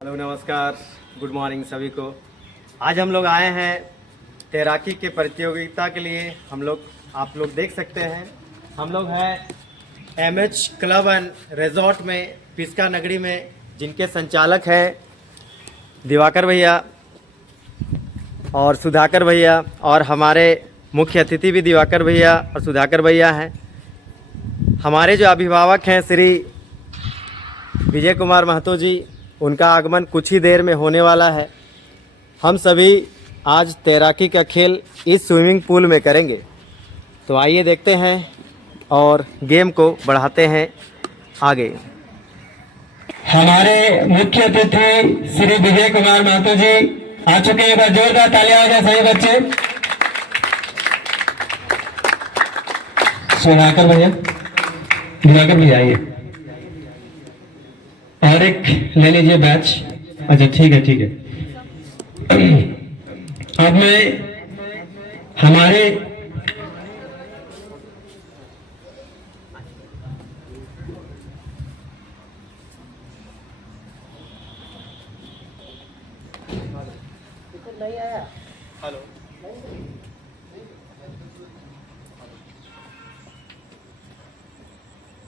Hello नमस्कार, good morning सभी को। आज हम लोग आए हैं तैराकी के प्रतियोगिता के लिए। आप लोग देख सकते हैं हम लोग हैं एमएच क्लब एंड रिजॉर्ट में पिस्का नगरी में, जिनके संचालक हैं दिवाकर भैया और सुधाकर भैया, और हमारे मुख्य अतिथि भी दिवाकर भैया और सुधाकर भैया हैं। हमारे जो अभिभावक हैं श्री विजय कुमार महतो जी, उनका आगमन कुछ ही देर में होने वाला है। हम सभी आज तैराकी का खेल इस स्विमिंग पूल में करेंगे। तो आइए देखते हैं और गेम को बढ़ाते हैं आगे। हमारे मुख्य अतिथि श्री विजय कुमार महतो जी आ चुके हैं। एक बार जोरदार तालियां हो जाए सभी बच्चे। सुधाकर भैया, दिवाकर भैया आइए और एक ले लीजिए बैच। अच्छा ठीक है ठीक है। अब मैं हमारे नहीं आया। Hello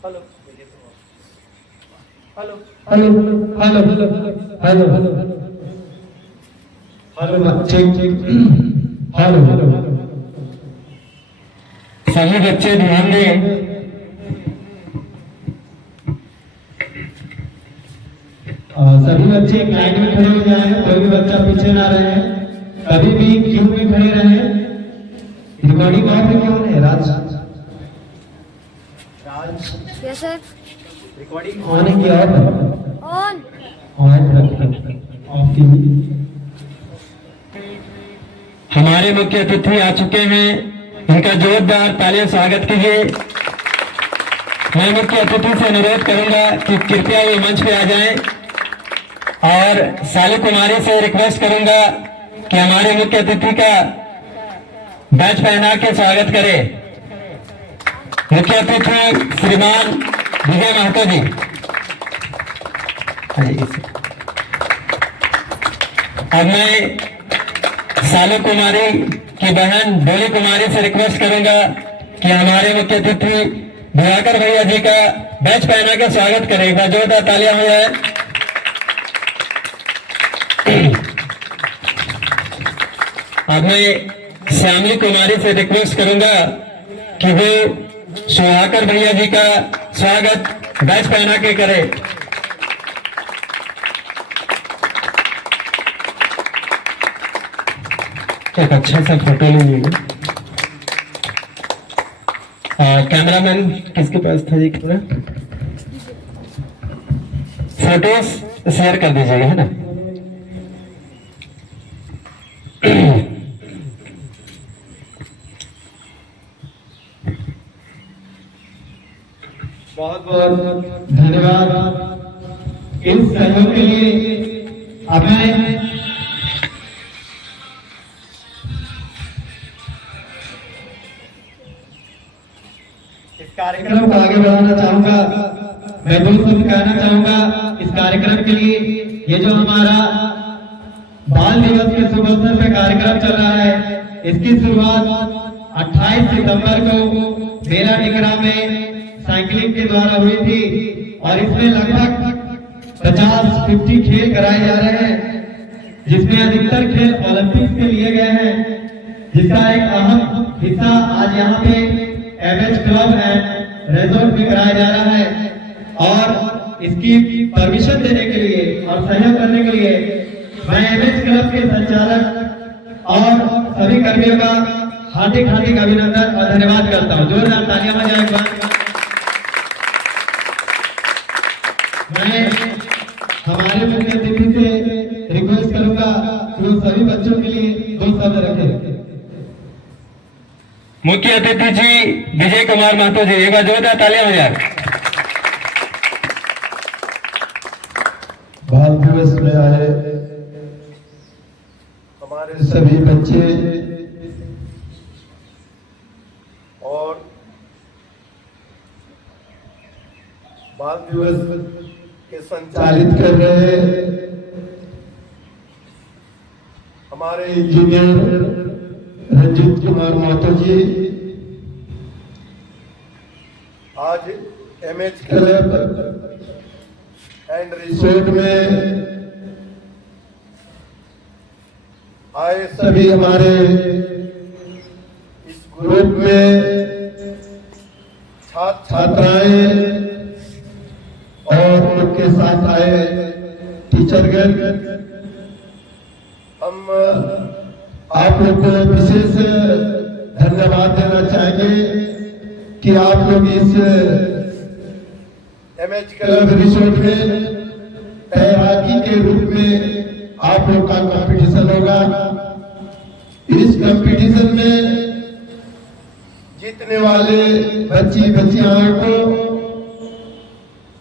hello hello hello hello hello hello hello check check hello सभी बच्चे ध्यान दें। सभी बच्चे एक लाइन में खड़े हो जाएं, कोई भी बच्चा पीछे ना रहे। कभी भी क्यू में खड़े रहे। रिकॉर्डिंग ऑफ है क्यों नहीं Raj? Yes sir. Recording on है कि ऑफ है? ऑन। ऑन रखिए, ऑफ कीजिए। हमारे मुख्य अतिथि आ चुके हैं, इनका जोरदार तालियों से स्वागत कीजिए। मैं मुख्य अतिथि से अनुरोध करूंगा कि कृपया ये मंच पे आ जाएं और साली कुमारी से रिक्वेस्ट करूंगा कि हमारे मुख्य अतिथि का बैच पहना के स्वागत करें। मुख्य अतिथि श्रीमान विजय महतो जी। अब मैं सालू कुमारी की बहन डोली कुमारी से रिक्वेस्ट करूंगा कि हमारे मुख्य अतिथि दिवाकर भैया जी का बैच पहना के स्वागत करें। एक बार जोरदार तालियां हो जाए। अब मैं श्यामली कुमारी से रिक्वेस्ट करूंगा कि वो सुधाकर भैया जी का स्वागत बैच पहना के करे। एक अच्छा सा फोटो लीजिएगा। कैमरामैन किसके पास था जी? पूरा फोटोज शेयर कर दीजिएगा, है ना? बहुत बहुत धन्यवाद इस सहयोग के लिए। अब मैं इस कार्यक्रम कार्यक्रम को आगे बढ़ाना चाहूंगा। मैं दो शब्द कहना चाहूंगा इस कार्यक्रम के लिए। ये जो हमारा बाल दिवस के शुभ अवसर पे कार्यक्रम चल रहा है, इसकी शुरुआत 28 सितंबर को मेला टिकरा में साइकिलिंग के द्वारा हुई थी और इसमें लगभग 50 खेल कराए जा रहे हैं, जिसमें अधिकतर खेल ओलंपिक्स के लिए गए हैं, जिसका एक अहम हिस्सा आज यहाँ पे एमएच क्लब एंड रिजॉर्ट में कराया जा रहा है। और इसकी परमिशन देने के लिए और सहयोग करने के लिए मैं एमएच क्लब के संचालक और सभी कर्मियों का हार्दिक हार्दिक अभिनंदन और धन्यवाद करता हूँ। जोरदार तालियां हो जाए। मैं हमारे मुख्य अतिथि से रिक्वेस्ट करूंगा कि वो सभी बच्चों के लिए दो शब्द रखें। मुख्य अतिथि जी विजय कुमार महतो जी, एक बार जोरदार तालियां हो जाए। बाल दिवस में आए हमारे सभी बच्चे और बाल दिवस के संचालित कर रहे हमारे इंजीनियर रंजीत कुमार महतो जी, आज एमएच क्लब एंड रिसोर्ट में आए सभी हमारे इस ग्रुप में छात्र छात्राएं और उनके साथ आए टीचरगण, हम आप लोग को विशेष धन्यवाद देना चाहेंगे कि आप लोग इस एमएच क्लब रिसोर्ट में तैराकी के रूप में आप लोग का कंपटीशन होगा। इस कंपटीशन में जीतने वाले बच्ची बच्चियों को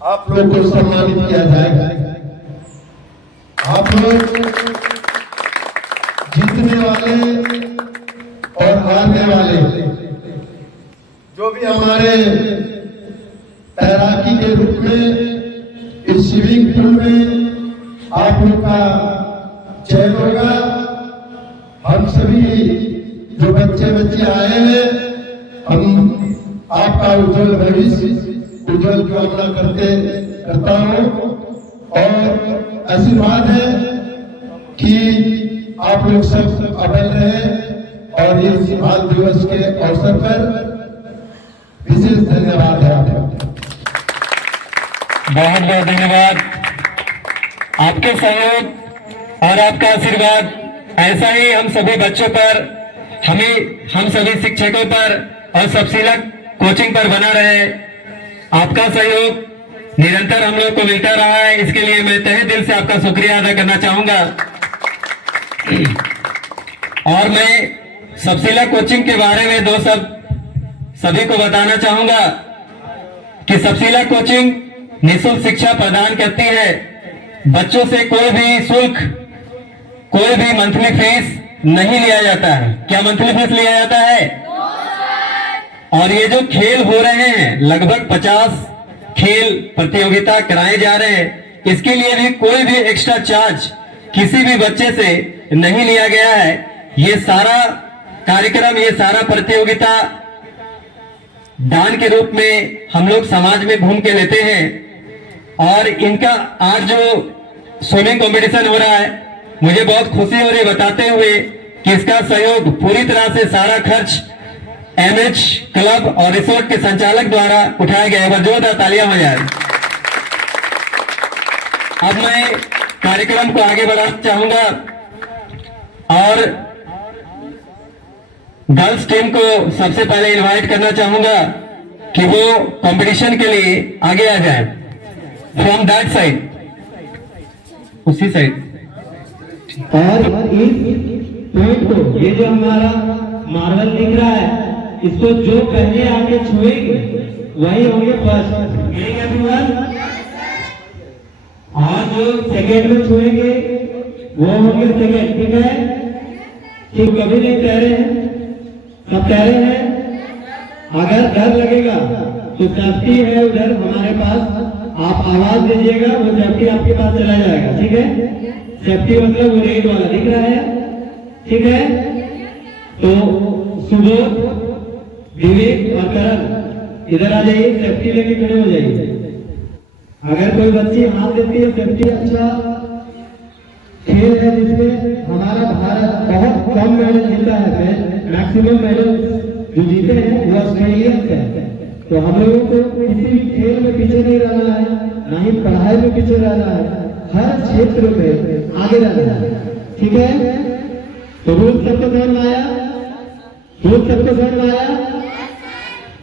आप लोग को सम्मानित किया जाएगा। आप लोग जीतने वाले और हारने वाले जो भी हमारे तैराकी के रूप में इस स्विमिंग पूल में आप लोग का चयन होगा। हम सभी जो बच्चे बच्चे आए हैं, हम आपका उज्जवल भविष्य उज्जवल कामना करता हूँ और आशीर्वाद है कि आप लोग सब अव्वल रहे। और इस बाल दिवस के अवसर पर विशेष धन्यवाद है आपका। बहुत बहुत धन्यवाद। आपके सहयोग और आपका आशीर्वाद ऐसा ही हम सभी बच्चों पर, हम सभी शिक्षकों पर और सबसीला कोचिंग पर बना रहे। आपका सहयोग निरंतर हम लोग को मिलता रहा है, इसके लिए मैं तहे दिल से आपका शुक्रिया अदा करना चाहूंगा। और मैं सबसीला कोचिंग के बारे में दो शब्द सभी को बताना चाहूंगा कि सबसीला कोचिंग निःशुल्क शिक्षा प्रदान करती है। बच्चों से कोई भी शुल्क, कोई भी मंथली फीस नहीं लिया जाता है। क्या मंथली फीस लिया जाता है? और ये जो खेल हो रहे हैं, लगभग 50 खेल प्रतियोगिता कराए जा रहे हैं, इसके लिए भी कोई भी एक्स्ट्रा चार्ज किसी भी बच्चे से नहीं लिया गया है। ये सारा कार्यक्रम, ये सारा प्रतियोगिता दान के रूप में हम लोग समाज में घूम के लेते हैं। और इनका आज जो स्विमिंग कंपटीशन हो रहा है, मुझे बहुत खुशी हो रही बताते हुए कि इसका सहयोग पूरी तरह से सारा खर्च एमएच क्लब और रिसोर्ट के संचालक द्वारा उठाया गया है। जोरदार तालियां हो जाए। अब मैं कार्यक्रम को आगे बढ़ाना चाहूंगा और गर्ल्स टीम को सबसे पहले इनवाइट करना चाहूंगा कि वो कंपटीशन के लिए आगे आ जाए। फ्रॉम दैट साइड, उसी साइड। और इस पॉइंट को, ये जो हमारा मार्बल दिख रहा है, इसको जो पहले आके छुएंगे वही होंगे फर्स्ट। और जो सेकेंड में छुएंगे वो होंगे सेकेंड। ठीक है? ठीक, कभी नहीं कह रहे हैं, सब कह रहे हैं। अगर डर लगेगा तो सेफ्टी है उधर हमारे पास, आप आवाज दीजिएगा, वो सेफ्टी आपके पास चला जाएगा। ठीक है? सेफ्टी मतलब वो रेड वाला दिख रहा है। ठीक है? तो सुबोध, विवेक और करण इधर आ जाइए, सेफ्टी लेके खड़े हो जाइए। अगर कोई बच्ची हाथ देती है, सेफ्टी अच्छा खेल है जिसमें हमारा भारत बहुत कम मेडल जीता है। मैक्सिमम मेडल जो जीते हैं वो ऑस्ट्रेलियंस है। तो हम लोगों को किसी भी खेल में पीछे नहीं रहना है, ना ही पढ़ाई में पीछे रहना है, हर क्षेत्र में आगे रहना है। ठीक है? तो रूल सबको समझ में आया? रूल सबको समझ में आया?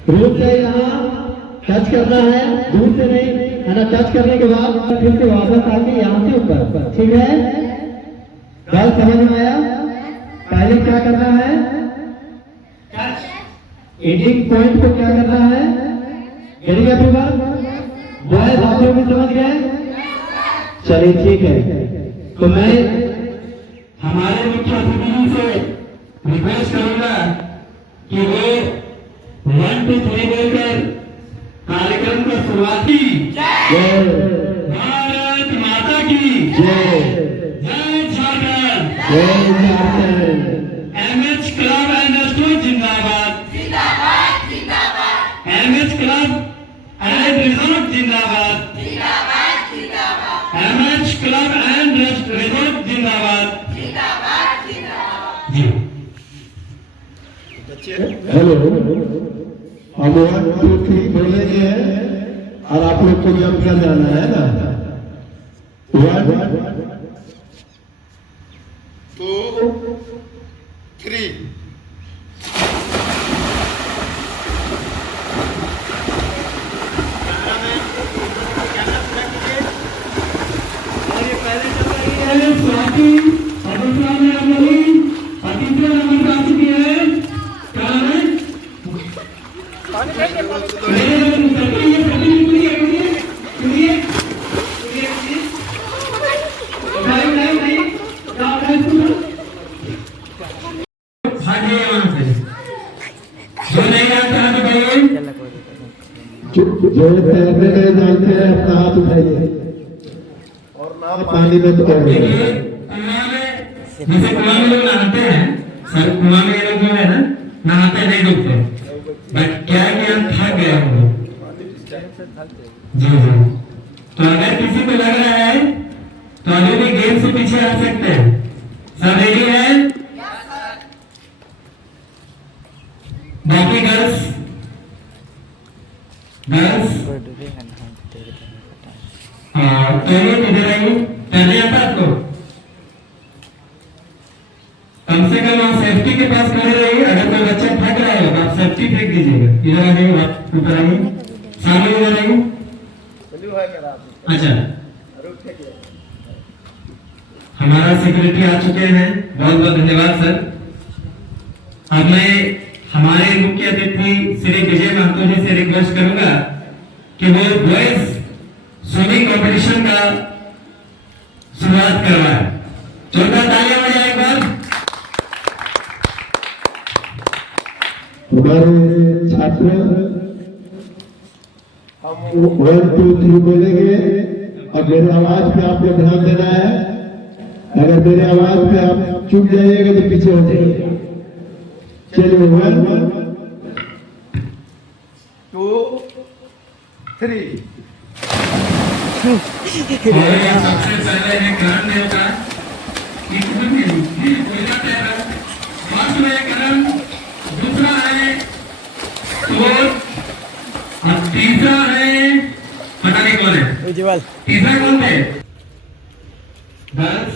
रूल से यहाँ टच करना है, दूर से नहीं है ना। टच करने के बाद फिर से वापस आके यहाँ से ऊपर। ठीक है? गल समझ में आया? पहले क्या करना है? एंडिंग पॉइंट को क्या करना है? करिएगा बॉयज, आप लोग भी समझ गए? चलिए ठीक है। तो मैं हमारे मुख्य अतिथि से रिक्वेस्ट करूंगा कि वो 1 2 3 बोलकर कार्यक्रम को शुरुआत की। भारत माता की जय, जय Jharkhand. MH club and restaurant जिंदाबाद, एमएच क्लब एंड रिजॉर्ट जिंदाबाद, एमएच क्लब एंड रिजॉर्ट जिंदाबाद। जी हेलो, हम 1 2 3 बोलेंगे और आप लोग को जम कर जाना है ना। 1 2 3। जो तैरने नहीं जानते हैं अपना हाथ उठाइए और नाम पानी में तो जैसे कुआं में लोग नहाते हैं, सर कुआं में ये लोग जो है ना नहाते नहीं डूबते, बट क्या किया थक गया हम लोग। जी जी, तो अगर किसी को लग रहा है तो अभी भी गेम से पीछे आ सकते हैं। सब रेडी है? बाकी गर्ल्स तो ये किधर आई? पहले आता आपको कम से कम आप सेफ्टी के पास खड़े रहिए। अगर कोई बच्चा थक रहा है तो आप सेफ्टी फेंक दीजिएगा। इधर आ जाइए, आप ऊपर आइए, सामने इधर आइए। अच्छा, हमारा सेक्रेटरी आ चुके हैं, बहुत बहुत धन्यवाद सर। अब मैं हमारे मुख्य अतिथि श्री विजय महतो जी से रिक्वेस्ट करूंगा कि वो बॉयज स्विमिंग कंपटीशन का शुरुआत करवाए। जोरदार तालियां बजाएं एक बार। हमारे छात्र हम 1 2 3 बोलेंगे और मेरी आवाज पे आपको ध्यान देना है। अगर मेरी आवाज पे आप चूक जाइएगा तो पीछे हो जाइएगा। चलिए 1 2 3। सबसे पहले है करण देवता, फर्स्ट में करण, दूसरा है और तीसरा है पता नहीं कौन है, तीसरा कौन है? बस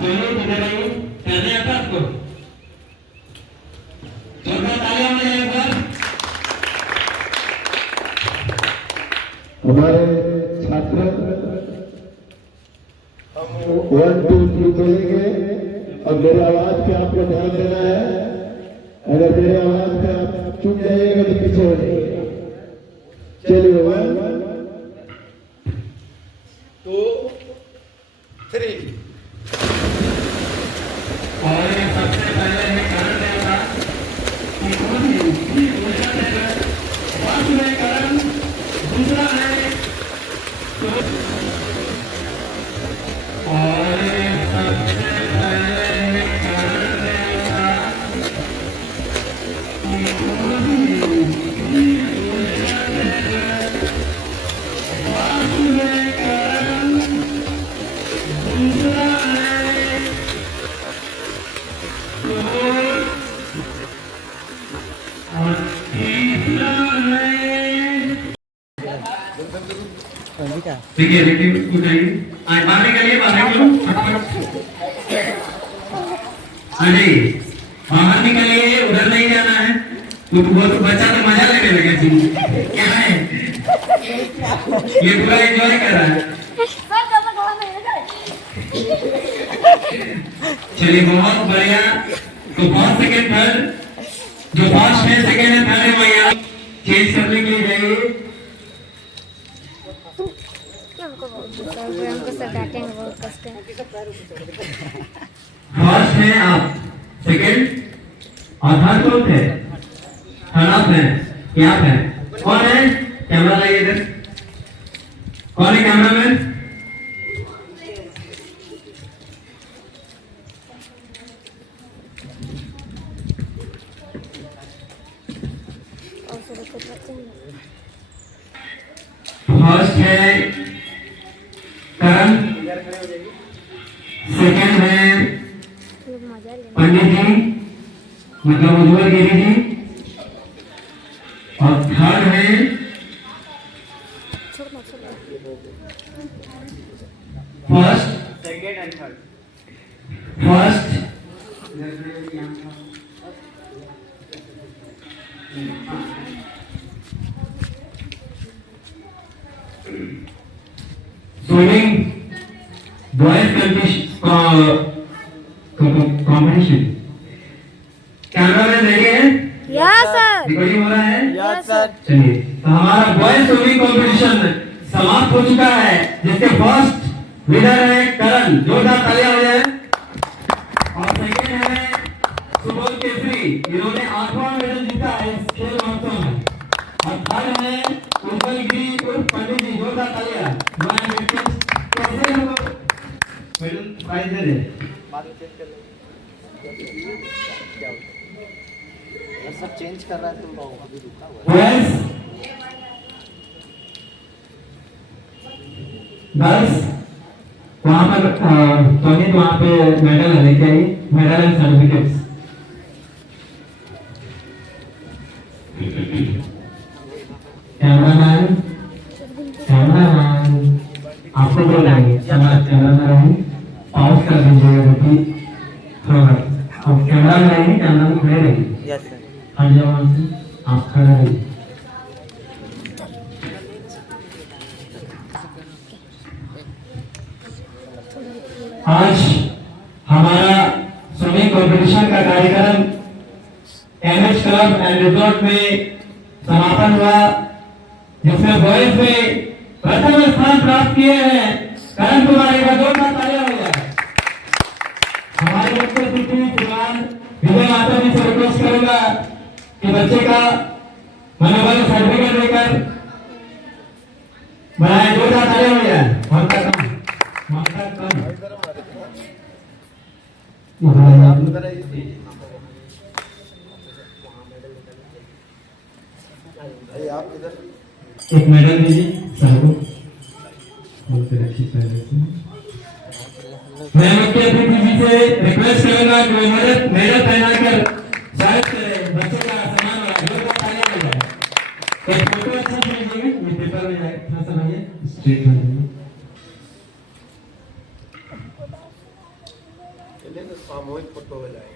दोनों किधर आई? पहले आता आपको जोरदार तालियां बजाएं एक बार। हमारे छात्र हम 1 2 3 बोलेंगे और मेरी आवाज पे आपको ध्यान देना है। अगर मेरी आवाज पे आप चूक जाइएगा तो पीछे हो जाइएगा। चलिए 1 2 3। और सबसे पहले है करण देवता, फर्स्ट में करण, दूसरा है और सबसे पहले है करण देवता, फर्स्ट में करण, दूसरा है और तीसरा है। देखिए देखिए उठाइए, आज बाहर निकलिए, बाहर निकलो फटाफट। अरे बाहर निकलिए, उधर नहीं जाना है। वो तो बच्चा तो मजा लेने लगा जी। क्या है ये पूरा एंजॉय कर रहा है। चलिए बहुत बढ़िया। तो फर्स्ट सेकंड थर्ड, जो फर्स्ट है सेकंड है थर्ड है भैया चेंज करने के लिए जाइए। हमको सब डांटेंगे बहुत कष्ट है। फर्स्ट है आप, सेकंड और थर्ड कौन थे? थर्ड आप हैं, यहाँ पे कौन है? कैमरा लाइए इधर। कौन है कैमरा मैन? फर्स्ट है करण, सेकंड है पंडित जी मतलब उज्जवल गिरी जी, और थर्ड है first second and third. First swimming boys competition. Cameraman ready है? Yes sir. रिकॉर्डिंग हो रहा है? Yes sir. चलिए, तो हमारा बॉयज स्विमिंग कंपटीशन समाप्त हो चुका है, जिसके फर्स्ट विनर है करण, जोरदार तालियां हो जाए। और सेकंड है सुबोध केसरी, इन्होंने 8वां मेडल जीता है इस खेल महोत्सव में। और थर्ड है उज्जवल गिरी उर्फ पंडित जी, जोरदार तालियां। कैसे हम मेडल प्राइज दे रहे बाद में चेक कर लो क्या होता है। सब चेंज कर रहा है तो अभी रुका हुआ है। गर्ल्स वहाँ पर टोनी वहाँ पे मेडल लेके आई, मेडल एंड सर्टिफिकेट्स। कैमरामैन आपको बोलेंगे कैमरामैन पॉज कर दीजिएगा क्योंकि अब कैमरा में रहेंगे, कैमरा में खड़े रहेंगे। Yes sir. हर जवान से आप खड़े रहिए। आज हमारा स्विमिंग कॉम्पिटिशन का कार्यक्रम एमएच क्लब एंड रिजॉर्ट में समापन हुआ, जिसमें बॉयज में प्रथम स्थान प्राप्त किए हैं करण कुमार। एक बार जोरदार तालियां हो जाए। हमारे मुख्य अतिथि श्रीमान विजय माता जी से रिक्वेस्ट करूंगा कि बच्चे का मनोबल सर्टिफिकेट देकर बनाए। जोरदार तालियां हो जाए। आप इधर एक मेडल दीजिए सर को। मैं मुख्य अतिथि जी से रिक्वेस्ट करूंगा कि वो मेडल पहनाकर स्वागत करें बच्चों का सम्मान वाला। जोरदार तालियां हो जाए। एक फोटो अच्छा से लीजिएगा, ये पेपर में जाए, थोड़ा सा भैया स्ट्रेट हो जाइए। सामूहिक फोटो हो जाएगा।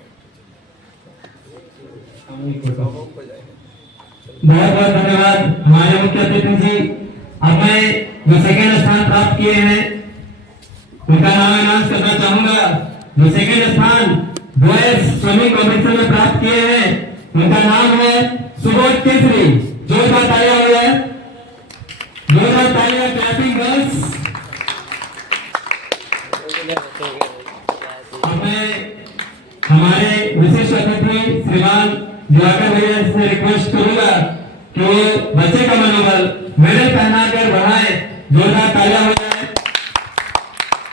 बहुत बहुत धन्यवाद हमारे मुख्य अतिथि जी। अब मैं जो सेकेंड स्थान प्राप्त किए हैं उनका नाम अनाउंस करना चाहूंगा। जो सेकेंड स्थान बॉयज स्विमिंग कॉम्पिटिशन में प्राप्त किए हैं उनका नाम है सुबोध केसरी। जोरदार तालियां हो जाए। जोरदार तालियां क्लैपिंग गर्ल्स। अब मैं हमारे विशिष्ट अतिथि श्रीमान दिवाकर भैया से रिक्वेस्ट करूंगा कि वो बच्चे का मनोबल मेडल पहनाकर बढ़ाए। जोरदार तालियां हो जाए।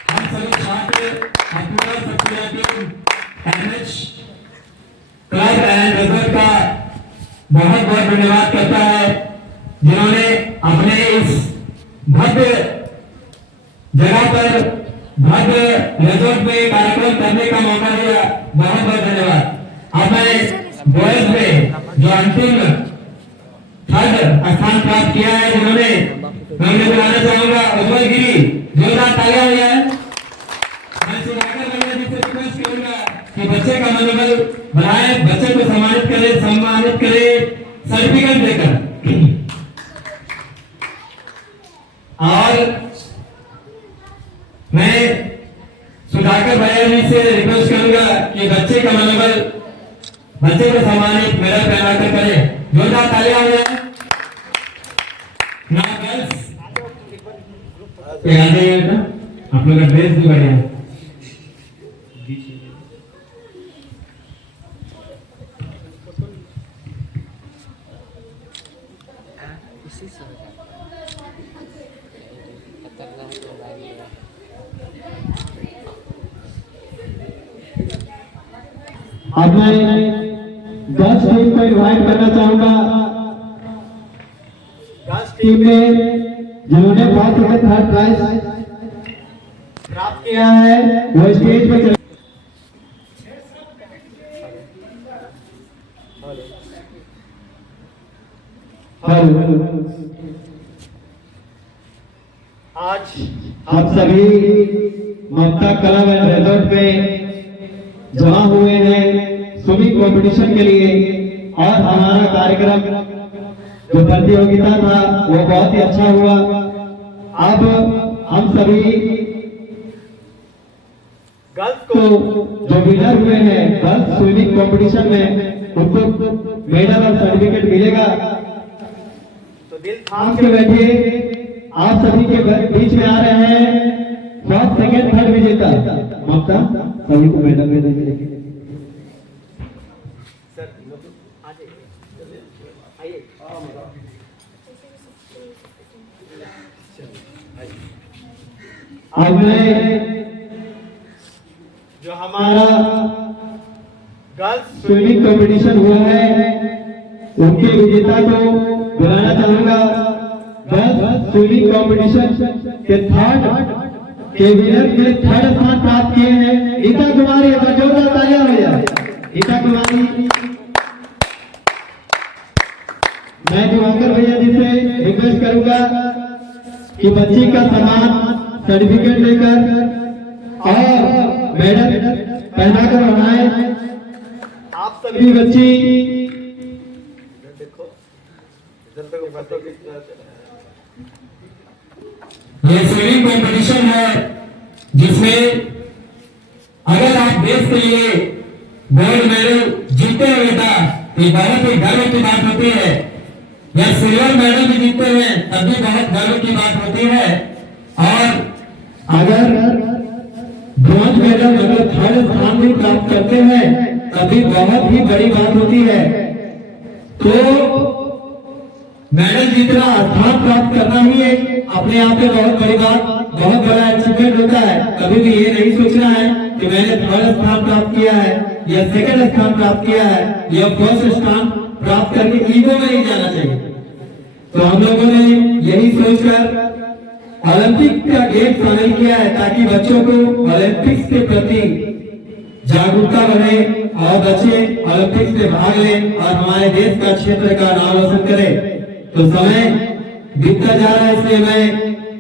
हम सभी छात्र पूरा Satya team MH club and resort का बहुत बहुत धन्यवाद करता है, जिन्होंने अपने इस भव्य जगह पर भव्य रिजॉर्ट में कार्यक्रम करने का मौका दिया। बहुत बहुत धन्यवाद। अब मैं बॉयज में जो अंतिम थर्ड स्थान प्राप्त किया है जिन्होंने, मैं उन्हें बुलाना चाहूंगा उज्जवल गिरी। जोरदार तालियां हो जाए। मैं सुधाकर भैया जी से रिक्वेस्ट करूंगा कि बच्चे का मनोबल बढ़ाए, बच्चे को सम्मानित करे सर्टिफिकेट देकर। और मैं सुधाकर भैया जी से रिक्वेस्ट करूंगा कि बच्चे का मनोबल, बच्चे को सम्मानित मेडल पहनाकर करें। जोरदार तालियां हो जाए। नाउ गर्ल्स आ जाइएगा, आप लोग का ड्रेस भी बढ़िया है। अब मैं 10 टीम को इनवाइट करना चाहूंगा टीम में जिन्होंने बहुत ही थर्ड प्राइज प्राप्त किया है वो स्टेज पे आज हम सभी ममता क्लब एंड रिजॉर्ट में जमा हुए हैं स्विमिंग कंपटीशन के लिए और हमारा कार्यक्रम जो प्रतियोगिता था वो बहुत ही अच्छा हुआ। अब हम सभी गर्ल्स को को जो विनर हुए हैं गर्ल्स स्विमिंग कंपटीशन में उनको मेडल और सर्टिफिकेट मिलेगा। तो दिल थाम थाम के बैठिए। आप सभी के बीच में आ रहे हैं फर्स्ट सेकंड थर्ड विजेता ममता सभी को मेडल दे देंगे। सर आ जाइए आइए आज मैं जो हमारा गर्ल्स स्विमिंग कंपटीशन हुआ है उनके विजेता को बुलाना चाहूंगा। गर्ल्स स्विमिंग कंपटीशन के थर्ड के विनर ने थर्ड स्थान प्राप्त किए हैं गीता कुमारी। जोरदार तालियां हो जाए गीता कुमारी। मैं दिवाकर भैया जी से रिक्वेस्ट करूंगा कि बच्ची का सम्मान सर्टिफिकेट देकर और मेडल पहनाकर बनाए। आप सभी सभी बच्ची देखो इधर तक बच्चों की ये स्विमिंग कंपटीशन है जिसमें अगर आप देश के लिए गोल्ड मेडल जीतते हैं बेटा ये बहुत ही गर्व की बात होती है, या सिल्वर मेडल भी जीतते हैं तब भी बहुत गर्व की बात होती है। और अगर ब्रॉन्ज मेडल मतलब थर्ड स्थान भी प्राप्त करते हैं तभी बहुत ही बड़ी बात होती है। तो मेडल जीतना स्थान प्राप्त करना ही एक अपने आप में बहुत बड़ी बात बहुत बड़ा अचीवमेंट होता है। कभी भी ये नहीं सोचना है कि मैंने थर्ड स्थान प्राप्त किया है या सेकंड स्थान प्राप्त किया है या फर्स्ट स्थान प्राप्त करके ईगो में नहीं जाना चाहिए। तो हम लोगों ने यही सोचकर ओलंपिक का गेम शामिल किया है ताकि बच्चों को ओलंपिक्स के प्रति जागरूकता बढ़े और बच्चे ओलंपिक्स में भाग लें और हमारे देश का क्षेत्र का नाम रोशन करें। तो समय बीतता जा रहा है इसलिए मैं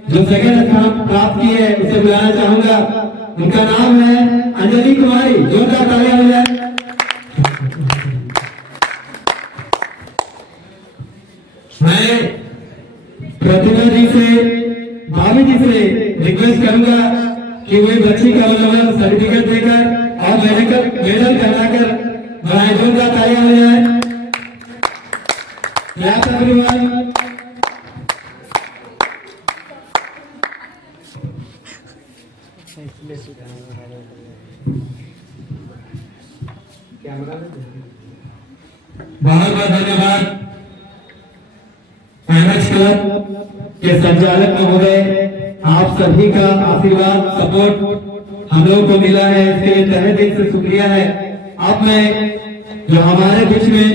जो सेकंड स्थान प्राप्त किए है उसे बुलाना चाहूंगा। उनका नाम है अंजलि कुमारी। जोरदार तालियां हो जाए। मैं प्रतिभा जी से भाभी जी से रिक्वेस्ट करूंगा कि वे बच्ची का मतलब सर्टिफिकेट देकर और मेडल पहनाकर बनाए। जोरदार तालियां हो जाए। Clap everyone. बहुत बहुत धन्यवाद एमएच क्लब के संचालक महोदय, आप सभी का आशीर्वाद सपोर्ट हम लोग को मिला है इसके लिए तहे दिल से शुक्रिया है। अब मैं जो हमारे बीच में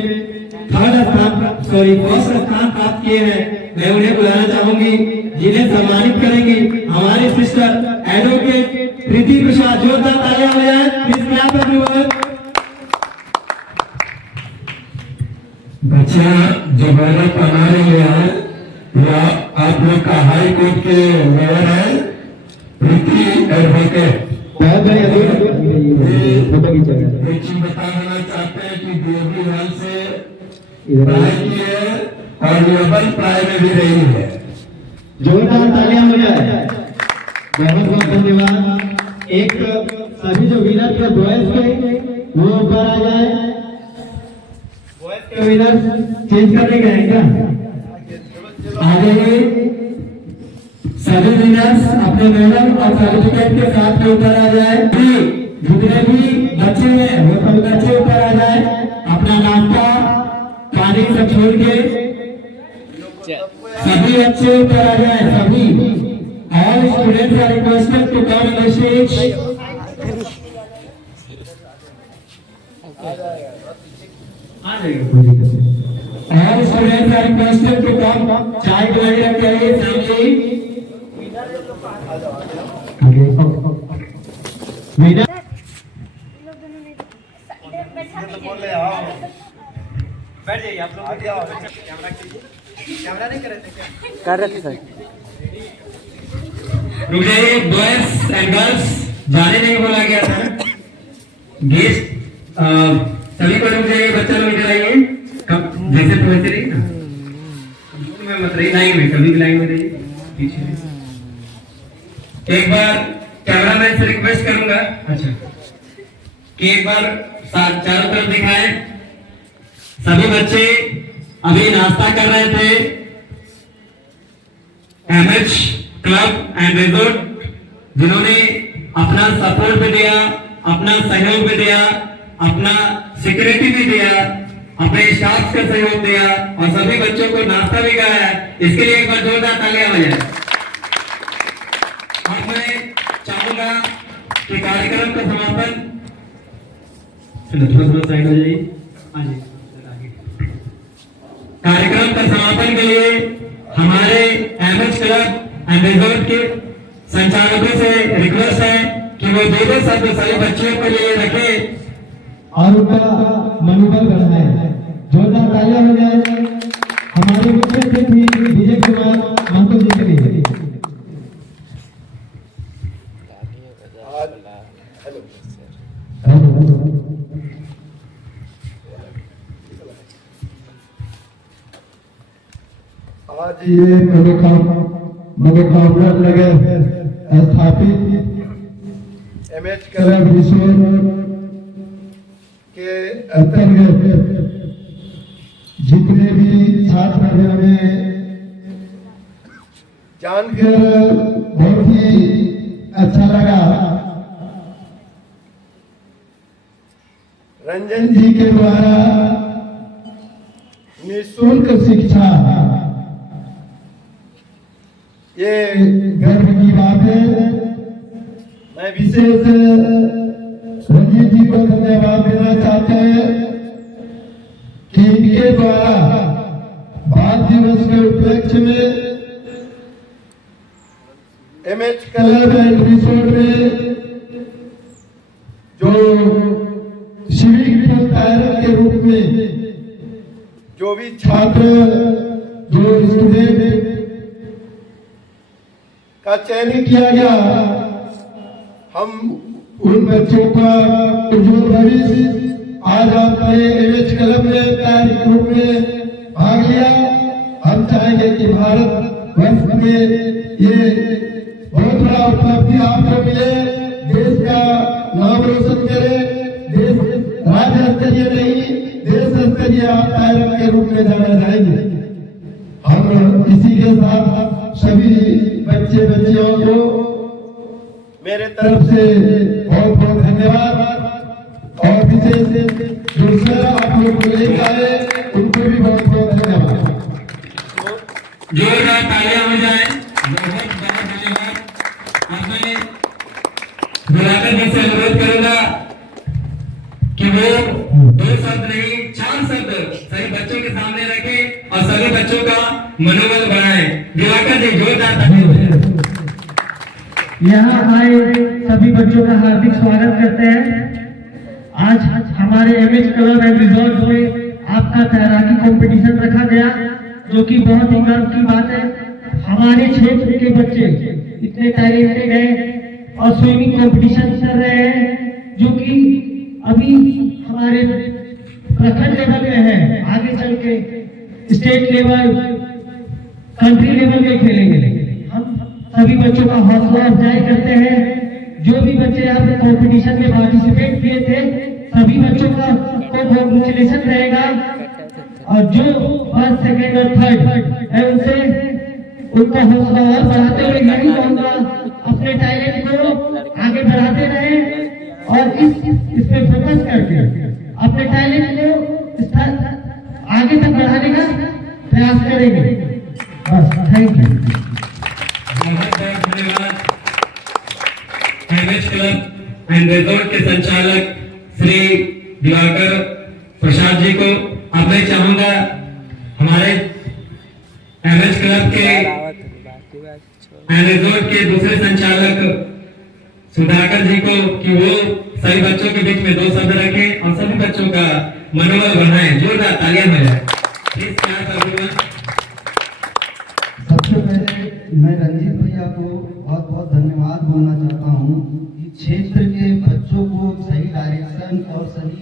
फर्स्ट स्थान प्राप्त किए हैं मैं उन्हें बुलाना चाहूंगी जिन्हें सम्मानित करेंगी हमारी सिस्टर एडवोकेट प्रीति प्रसाद। जोरदार तालियां हो जाए। Please clap everyone. बच्चा जो मेडल पहना रही है या आप लोग का हाई कोर्ट के मेयर है प्रीति एडवोकेट। बहुत फोटो खींचा। एक चीज बता देना चाहते हैं कि डीएवी हॉल से पढ़ाई की है और लेवल प्राय में भी रही है। जोरदार तालियां हो जाए। बहुत बहुत धन्यवाद। एक सभी जो विनर थे बॉयज के वो ऊपर आ जाए। बॉयज के विनर चेंज करने गए हैं क्या? आ जाइए सभी विनर्स अपने मेडल और सर्टिफिकेट के साथ में ऊपर आ जाए। जितने भी बच्चे हैं वो सब बच्चे ऊपर आ जाए। अपना नाश्ता पानी सब छोड़ के सभी बच्चे ऊपर आ जाए। सभी all students are requested to come on the stage. आ जाइए। All students are requested to come. चाय पिलाई रख के आइए सामने। मीना बैठ जाइए आप लोग। कैमरा कीजिए। कैमरा नहीं कर रहे थे क्या? कर रहे थे सर। रुक जाइए, बॉयज एंड गर्ल्स जाने नहीं बोला गया था। गेस्ट सभी को रुक जाइए, बच्चा लोग इधर आइए। जैसे तो वैसे रहिए ना, में मत रहिए, लाइन में, कभी भी लाइन में रहिए पीछे। एक बार कैमरामैन से रिक्वेस्ट करूंगा अच्छा कि एक बार चारों तरफ दिखाएं। सभी बच्चे अभी नाश्ता कर रहे थे एमएच क्लब एंड रिजॉर्ट, जिन्होंने अपना सपोर्ट भी दिया, अपना सहयोग भी दिया, अपना सिक्योरिटी भी दिया, अपने स्टाफ का सहयोग दिया और सभी बच्चों को नाश्ता भी कराया। इसके लिए एक बार जोरदार तालियां बजाएं। और मैं चाहूंगा कि कार्यक्रम का समापन, थोड़ा साइड हो जाइए। हाँ जी, कार्यक्रम का समापन के लिए हमारे एमएच क्लब एंड रिजॉर्ट के संचालकों से रिक्वेस्ट है कि वो दो शब्द सभी बच्चों के लिए रखे और उनका मनोबल बढ़ाए। जोरदार तालियां हो जाए हमारे मुख्य अतिथि विजय कुमार महतो जी के लिए। आज ये मनोकामना लगे स्थापित एमएच क्लब रिसोर्ट के अंतर्गत जितने भी छात्र हैं हमें जानकर बहुत ही अच्छा लगा। रंजन जी के द्वारा निःशुल्क शिक्षा, ये गर्व की बात है। मैं विशेष रंजीत जी को धन्यवाद देना चाहते हैं कि इनके द्वारा बाल दिवस के उपलक्ष्य में एमएच क्लब एंड रिसोर्ट में जो सिविक तैयारी के रूप में जो भी छात्र, जो स्टूडेंट का चयन किया गया, हम उन बच्चों का उज्जवल भविष्य, आज आपने एमएच क्लब में तैयारी ग्रुप में भाग लिया। हम चाहेंगे कि भारत वर्ष में ये बहुत बड़ा उपलब्धि आपको मिले, देश का नाम रोशन करे, देश राज्य स्तरीय नहीं देश स्तरीय आप तैयारक के रूप में जाना जाएंगे। हम इसी के साथ सभी बच्चे बच्चियों को मेरे तरफ से बहुत बहुत धन्यवाद और विशेष जो सर आप लोग को लेकर आए उनको भी बहुत बहुत धन्यवाद। जोरदार तालियां हो जाए। बहुत बहुत धन्यवाद। अब मैं बुलाकर जी से अनुरोध करूंगा कि वो दो शब्द नहीं 4 शब्द सभी बच्चों के सामने रखें और सभी बच्चों का मनोबल बढ़ाएं। दिवाकर जी जोरदार तालियां हो जाए। यहाँ आए सभी बच्चों का हार्दिक स्वागत करते हैं। आज हमारे एमएच क्लब एंड रिजॉर्ट में आपका तैराकी कंपटीशन रखा गया, जो कि बहुत ही गर्व की बात है। हमारे क्षेत्र के बच्चे इतने टैलेंटेड हैं और स्विमिंग कंपटीशन कर रहे हैं, जो कि अभी हमारे प्रखंड लेवल में है, आगे चल के स्टेट लेवल, कंट्री लेवल में खेलेंगे। हम सभी बच्चों का हौसला अफजाई करते हैं। जो भी बच्चे यहाँ पे कंपटीशन में पार्टिसिपेट किए थे, सभी बच्चों का तो कांग्रेचुलेशन रहेगा और जो फर्स्ट, सेकंड और थर्ड है उनसे उनका हौसला और बढ़ाते हुए यही कहूँगा, अपने टैलेंट को आगे बढ़ाते रहें और इस पे फोकस करके अपने टैलेंट को आगे तक बढ़ाने का प्रयास करेंगे। बस, थैंक यू। बहुत बहुत धन्यवाद एमएच क्लब एंड रिजॉर्ट के संचालक श्री दिवाकर प्रसाद जी को। अब मैं चाहूंगा हमारे एमएच क्लब के रिजोर्ट के दूसरे संचालक सुधाकर जी को कि वो सभी बच्चों के बीच में 2 शब्द रखें और सभी बच्चों का मनोबल बढ़ाएं। जोरदार तालियां हो जाए। Please clap everyone. सबसे पहले मैं रंजीत भैया को बहुत बहुत धन्यवाद बोलना चाहता हूँ कि क्षेत्र के बच्चों को सही डायरेक्शन और सही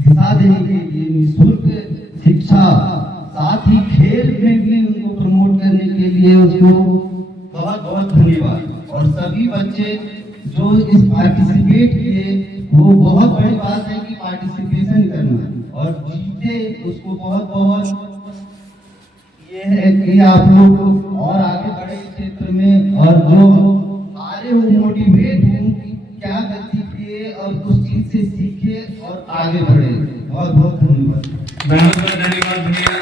दिशा देने के लिए निःशुल्क शिक्षा, साथ ही खेल में भी उनको प्रमोट करने के लिए उसको बहुत बहुत धन्यवाद। और सभी बच्चे जो इस पार्टिसिपेट किए, वो बहुत बड़ी बात है कि पार्टिसिपेशन करना और जीते, उसको बहुत बहुत ये है कि आप लोग और आगे बढ़े क्षेत्र में, और जो हारे वो मोटिवेट हों कि क्या गलती किए और उस चीज से सीखे और आगे बढ़े। बहुत बहुत धन्यवाद। बहुत बहुत धन्यवाद भैया।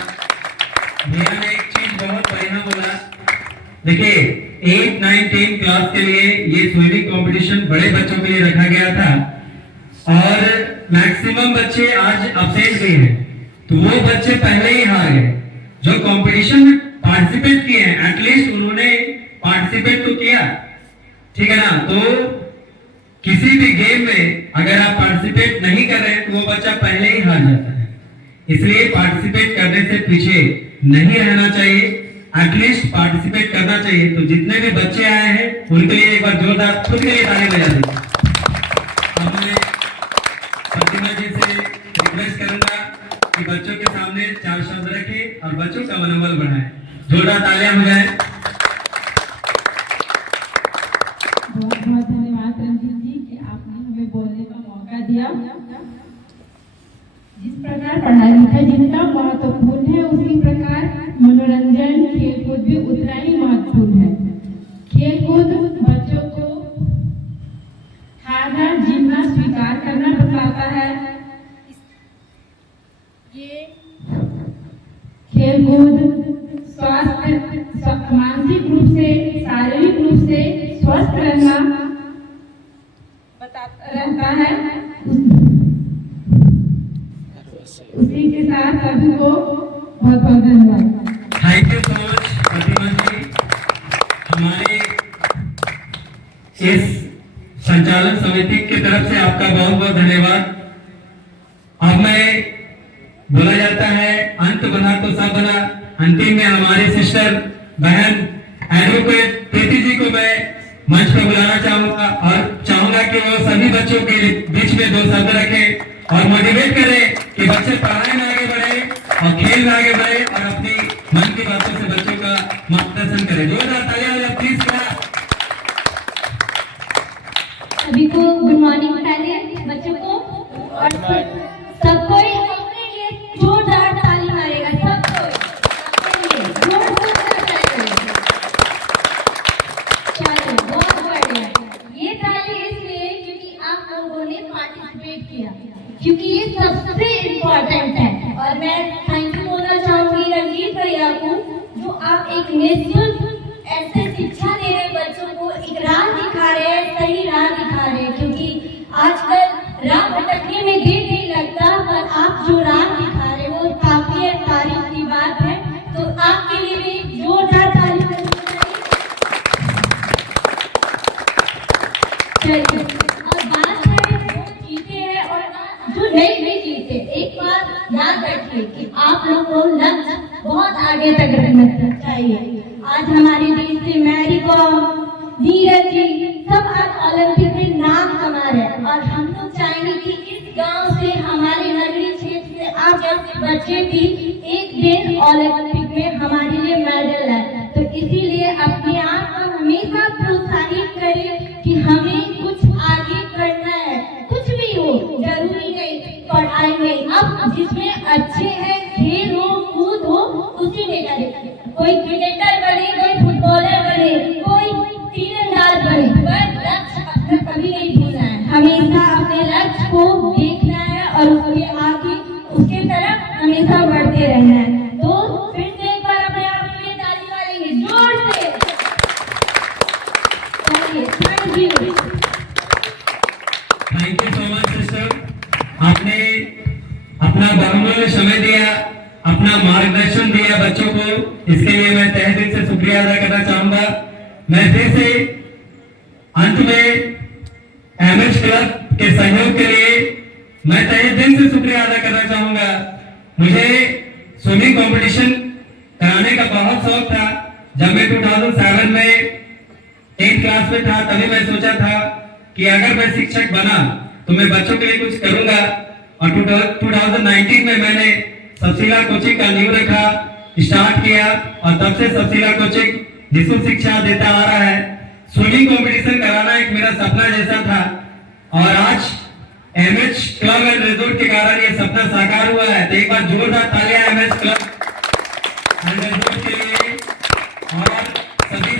भैया ने एक चीज बहुत बढ़िया बोला। देखिए 8, 9, 10 क्लास के लिए ये स्विमिंग कंपटीशन बड़े बच्चों के लिए रखा गया था और मैक्सिमम बच्चे आज अब्सेंट भी हैं, तो वो बच्चे पहले ही हार गए। जो कंपटीशन में पार्टिसिपेट किए हैं एटलीस्ट उन्होंने पार्टिसिपेट तो किया, ठीक है ना। तो किसी भी गेम में अगर आप पार्टिसिपेट नहीं कर रहे हैं तो वो बच्चा पहले ही हार जाता है। इसलिए पार्टिसिपेट करने से पीछे नहीं रहना चाहिए, एटलीस्ट पार्टिसिपेट करना चाहिए। तो जितने भी बच्चे आए हैं उनके लिए एक बार जोरदार खुद के लिए ताली बजा दीजिए। अब मैं प्रतिमा जी से रिक्वेस्ट करूंगा कि बच्चों के सामने 4 शब्द रखें और बच्चों का मनोबल बढ़ाएं। जोरदार तालियां हो जाए। बहुत बहुत धन्यवाद रंजीत जी कि आपने हमें बोलने का मौका दिया। जिस प्रकार पढ़ाई लिखाई जितना महत्वपूर्ण है, उसी प्रकार मनोरंजन खेलकूद भी उतना ही महत्वपूर्ण है। खेलकूद बच्चों को हारना जीतना स्वीकार करना बताता है। ये खेलकूद स्वास्थ्य, मानसिक रूप से, शारीरिक रूप से स्वस्थ रहना बताता रहता है। उसी के साथ सभी को बहुत बहुत धन्यवाद। थैंक यू सो मच प्रतिमा जी। हमारे इस संचालन समिति की तरफ से आपका बहुत बहुत धन्यवाद। अब मैं बोला जाता है अंत बना तो सब बना। अंतिम में हमारे सिस्टर बहन एडवोकेट प्रीति जी को मैं मंच पर बुलाना चाहूंगा और चाहूंगा कि वो सभी बच्चों के बीच में 2 शब्द रखें और मोटिवेट करें कि बच्चे पढ़ाई में आगे बढ़े और खेल में आगे बढ़े और अपनी मन की बातों से बच्चों का मार्गदर्शन करें। जोरदार तालियां प्लीज। सभी को गुड मॉर्निंग। पहले बच्चों को और सब कोई अपने लिए जोरदार ताली मारेगा। सब कोई चलो बहुत बढ़िया। ये ताली इसलिए क्योंकि आप लोगों ने पार्टिसिपेट किया, क्योंकि ये सबसे इम्पोर्टेंट है। और मैं थैंक यू बोलना चाहूंगी रंजीत भैया को, जो आप एक निःशुल्क ऐसे शिक्षा दे रहे बच्चों को, एक राह दिखा रहे हैं, सही राह दिखा रहे हैं। क्योंकि आजकल राह भटकने में देर नहीं लगता, पर आप जो राह दिखा रहे हो काफी तारीफ की बात है। तो आपके लिए भी जोरदार ताली। और बात है जो जीते हैं और जो नहीं जीते, एक बात याद रखिए कि आप लोग को लक्ष्य बहुत आगे तक रखना चाहिए। आज हमारे देश से मैरी कॉम, नीरज जी सब आज ओलंपिक में नाम कमा रहे हैं और हम लोग चाहेंगे कि इस गांव से, हमारे नगरीय क्षेत्र से आप जैसे बच्चे भी एक दिन ओलंपिक में हमारे लिए मेडल लाए। तो इसीलिए अपने आप को हमेशा प्रोत्साहित करें कि हमें कुछ आगे करना है। कुछ भी हो, जरूरी नहीं पढ़ाई में, अब जिसमें अच्छे हैं, खेल हो, कूद हो, उसी में करें। कोई क्रिकेटर बने, कोई फुटबॉलर बने, कोई तीरंदाज बने, पर लक्ष्य अपना कभी नहीं भूलना है। हमेशा अपने लक्ष्य को देखना है और उसके आगे, उसके तरफ हमेशा बढ़ते रहना है। तो फिर से एक बार अपने आप के लिए ताली मारेंगे जोर से। Thank you. Thank you so much sister. आपने अपना बहुमूल्य समय दिया अपना मार्गदर्शन दिया बच्चों को, इसके लिए मैं तहे दिल से शुक्रिया अदा करना चाहूंगा। मैं फिर से अंत में एमएच क्लब के सहयोग के लिए मैं तहे दिल से शुक्रिया अदा करना चाहूंगा। मुझे स्विमिंग कंपटीशन कराने का बहुत शौक था। जब मैं 2007 में 8th क्लास में था तभी मैं सोचा था कि अगर मैं शिक्षक बना तो मैं बच्चों के लिए कुछ करूंगा, और 2019 में मैंने सबसीला कोचिंग का नींव रखा, स्टार्ट किया, और तब से सबसीला कोचिंग निःशुल्क शिक्षा देता आ रहा है। स्विमिंग कंपटीशन कराना एक मेरा सपना जैसा था, और आज एमएच क्लब एंड रिजोर्ट के कारण ये सपना साकार हुआ है। तो एक बार जोरदार तालियां एमएच क्लब एंड रिजोर्ट के लिए और सभी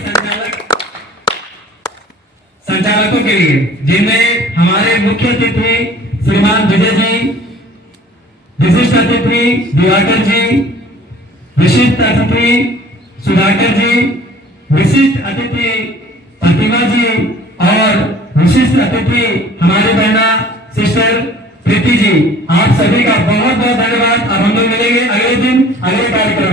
संचालकों के लिए, जिनमें हमारे मुख्य अतिथि श्रीमान विजय जी, विशिष्ट अतिथि दिवाकर जी, विशिष्ट अतिथि सुधाकर जी, विशिष्ट अतिथि प्रतिमा जी और विशिष्ट अतिथि हमारी बहना सिस्टर प्रीति जी। आप सभी का बहुत बहुत धन्यवाद। अब हम लोग मिलेंगे अगले दिन अगले कार्यक्रम।